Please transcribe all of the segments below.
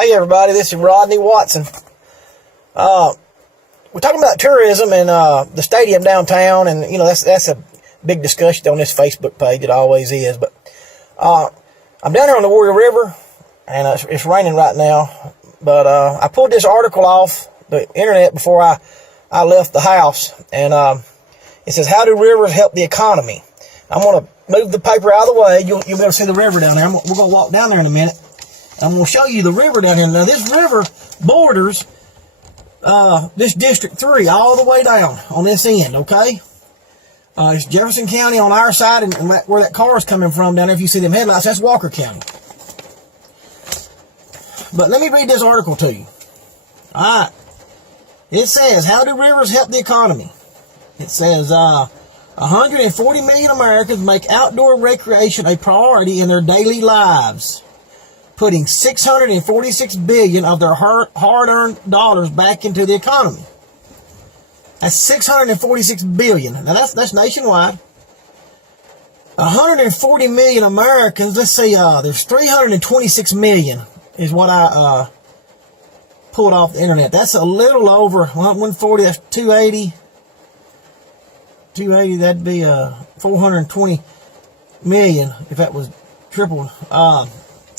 Hey everybody, this is Rodney Watson. We're talking about tourism and the stadium downtown, and that's a big discussion on this Facebook page. It always is. But I'm down here on the Warrior River, and it's raining right now. But I pulled this article off the internet before I left the house, and it says, "How do rivers help the economy?" I'm going to move the paper out of the way. You'll be able to see the river down there. We're going to walk down there in a minute. I'm going to show you the river down here. Now, this river borders this District 3 all the way down on this end, okay? It's Jefferson County on our side, and where that car is coming from down there, if you see them headlights, that's Walker County. But let me read this article to you. All right. It says, how do rivers help the economy? It says, 140 million Americans make outdoor recreation a priority in their daily lives, putting $646 billion of their hard-earned dollars back into the economy. That's $646 billion. Now, that's nationwide. 140 million Americans, let's say there's 326 million is what I pulled off the internet. That's a little over 140, that's 280. 280, that'd be 420 million if that was tripled.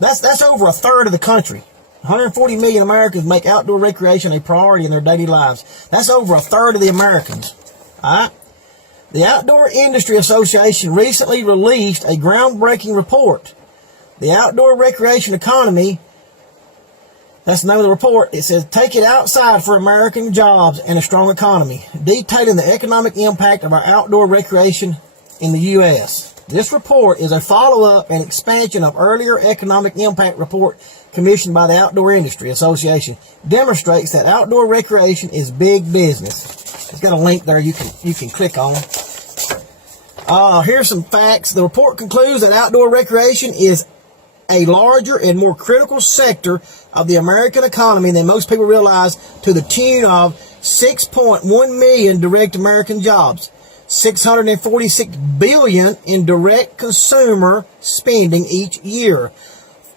That's over a third of the country. 140 million Americans make outdoor recreation a priority in their daily lives. That's over a third of the Americans. All right? The Outdoor Industry Association recently released a groundbreaking report. The outdoor recreation economy, that's the name of the report. It says, take it outside for American jobs and a strong economy, detailing the economic impact of our outdoor recreation in the U.S. This report is a follow-up and expansion of earlier economic impact report commissioned by the Outdoor Industry Association. Demonstrates that outdoor recreation is big business. It's got a link there you can click on. Here's some facts. The report concludes that outdoor recreation is a larger and more critical sector of the American economy than most people realize, to the tune of 6.1 million direct American jobs. $646 billion in direct consumer spending each year,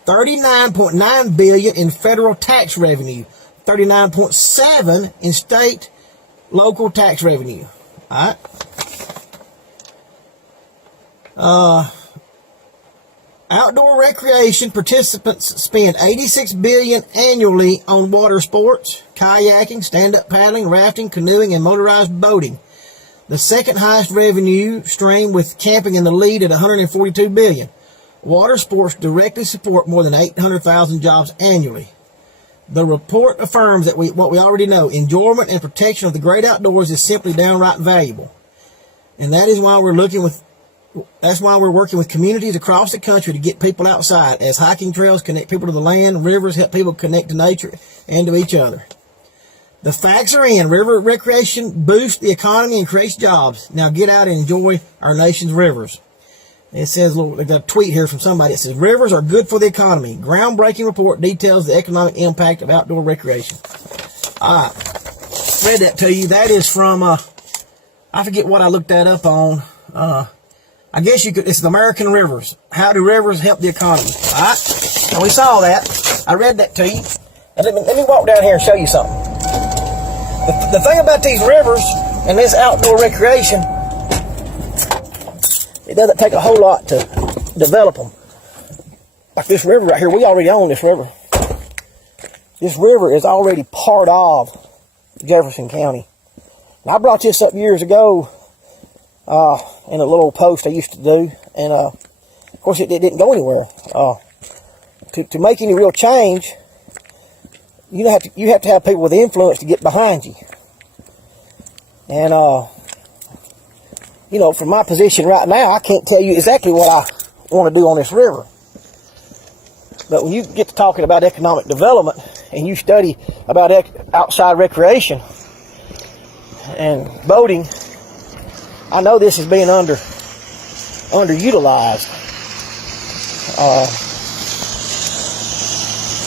$39.9 billion in federal tax revenue, $39.7 in state local tax revenue. All right. Outdoor recreation participants spend $86 billion annually on water sports, kayaking, stand-up paddling, rafting, canoeing, and motorized boating. The second highest revenue stream, with camping in the lead at $142 billion. Water sports directly support more than 800,000 jobs annually. The report affirms that what we already know: enjoyment and protection of the great outdoors is simply downright valuable. And that's why we're working with communities across the country to get people outside, as hiking trails connect people to the land, rivers help people connect to nature and to each other. The facts are in. River recreation boosts the economy and creates jobs. Now get out and enjoy our nation's rivers. It says, look, I got a tweet here from somebody. It says, rivers are good for the economy. Groundbreaking report details the economic impact of outdoor recreation. All right. Read that to you. That is from, I forget what I looked that up on. I guess you could, it's the American Rivers. How do rivers help the economy? All right. Now we saw that. I read that to you. And let me walk down here and show you something. The thing about these rivers and this outdoor recreation, it doesn't take a whole lot to develop them. Like this river right here, we already own this river. This river is already part of Jefferson County. And I brought this up years ago in a little post I used to do, and of course it didn't go anywhere. To make any real change, you have to have people with influence to get behind you. And from my position right now, I can't tell you exactly what I want to do on this river. But when you get to talking about economic development and you study about outside recreation and boating, I know this is being underutilized.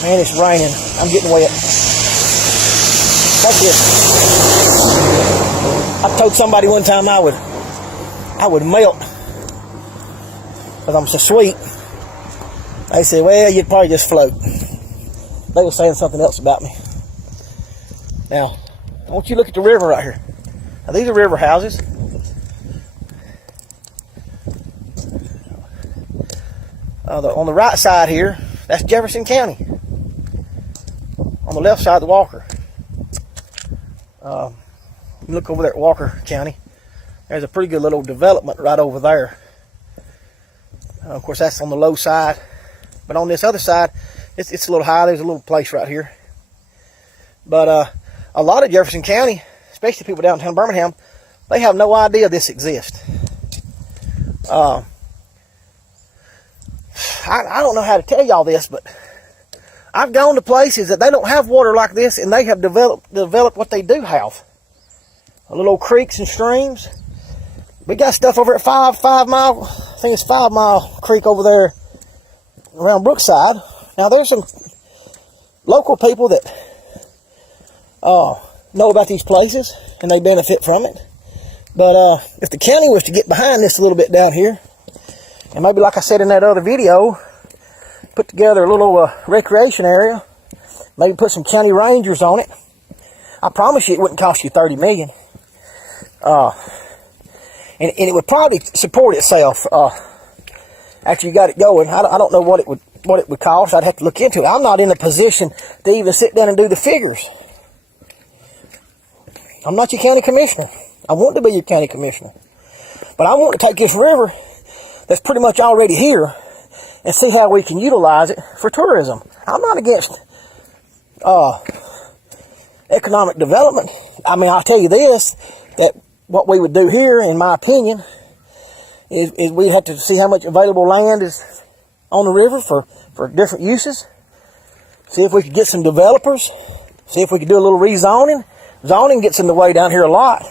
Man, it's raining. I'm getting wet. That's it. I told somebody one time I would melt because I'm so sweet. They said, well, you'd probably just float. they were saying something else about me. Now, I want you to look at the river right here. Now, these are river houses. On the right side here, that's Jefferson County. On the left side, the Walker. You look over there at Walker County. There's a pretty good little development right over there. Of course, that's on the low side. But on this other side, it's a little high. There's a little place right here. But a lot of Jefferson County, especially people downtown Birmingham, they have no idea this exists. I don't know how to tell y'all this, but I've gone to places that they don't have water like this, and they have developed what they do have. A little creeks and streams. We got stuff over at 5 Mile, I think it's 5 Mile Creek over there around Brookside. Now there's some local people that know about these places, and they benefit from it. But if the county was to get behind this a little bit down here, and maybe like I said in that other video, put together a little recreation area, maybe put some county rangers on it, I promise you it wouldn't cost you $30 million. And it would probably support itself after you got it going. I don't know what it would cost. I'd have to look into it. I'm not in a position to even sit down and do the figures. I'm not your county commissioner. I want to be your county commissioner, but I want to take this river that's pretty much already here and see how we can utilize it for tourism. I'm not against economic development. I mean, I'll tell you this, that what we would do here, in my opinion, is we have to see how much available land is on the river for different uses. See if we could get some developers. See if we could do a little rezoning. Zoning gets in the way down here a lot.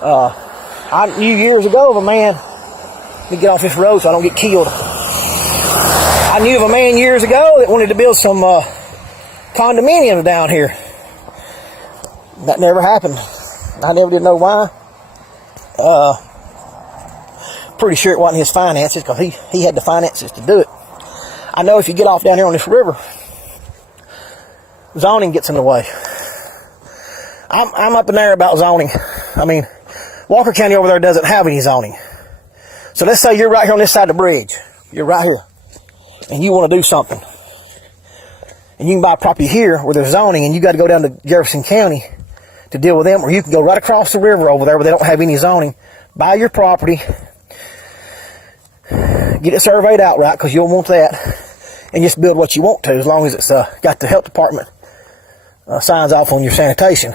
I knew years ago of a man, let me get off this road so I don't get killed. I knew of a man years ago that wanted to build some condominiums down here. That never happened. I never did know why. Pretty sure it wasn't his finances, because he had the finances to do it. I know if you get off down here on this river, zoning gets in the way. I'm up in there about zoning. I mean, Walker County over there doesn't have any zoning. So let's say you're right here on this side of the bridge. You're right here. And you want to do something. And you can buy property here where there's zoning, and you got to go down to Jefferson County to deal with them, or you can go right across the river over there where they don't have any zoning, buy your property, get it surveyed out right, because you'll want that, and just build what you want to, as long as it's got the health department signs off on your sanitation.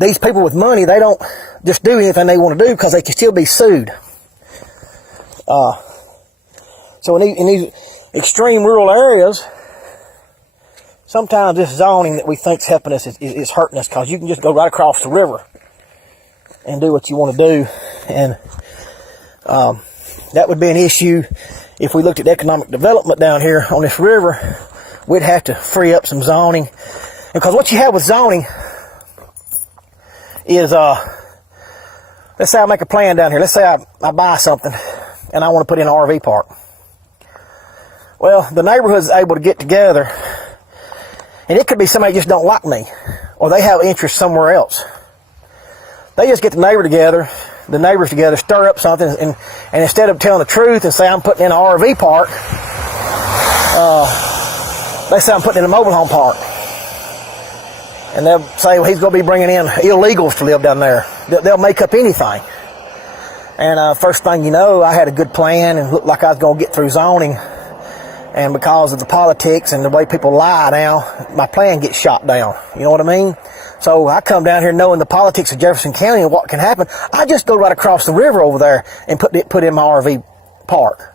These people with money, they don't just do anything they want to do, because they can still be sued. So in these extreme rural areas, sometimes this zoning that we think's helping us is hurting us, because you can just go right across the river and do what you want to do. And that would be an issue if we looked at economic development down here on this river. We'd have to free up some zoning, because what you have with zoning is, let's say I make a plan down here. Let's say I buy something and I want to put in an RV park. Well, the neighborhood's able to get together, and it could be somebody just don't like me, or they have interest somewhere else. They just get the neighbors together, stir up something, and instead of telling the truth and say I'm putting in an RV park, they say I'm putting in a mobile home park. And they'll say, well, he's going to be bringing in illegals to live down there. They'll make up anything. And first thing you know, I had a good plan and looked like I was going to get through zoning. And because of the politics and the way people lie now, my plan gets shot down. You know what I mean? So I come down here knowing the politics of Jefferson County and what can happen. I just go right across the river over there and put in my RV park.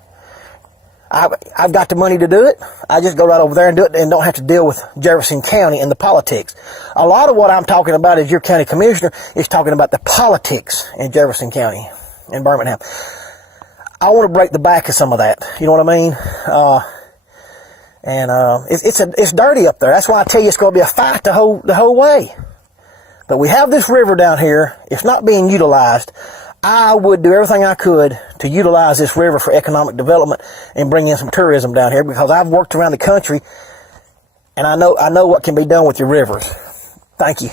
I've got the money to do it. I just go right over there and do it, and don't have to deal with Jefferson County and the politics. A lot of what I'm talking about as your county commissioner is talking about the politics in Jefferson County in Birmingham. I want to break the back of some of that. You know what I mean? It's dirty up there. That's why I tell you it's going to be a fight the whole way. But we have this river down here. It's not being utilized. I would do everything I could to utilize this river for economic development and bring in some tourism down here, because I've worked around the country and I know what can be done with your rivers. Thank you.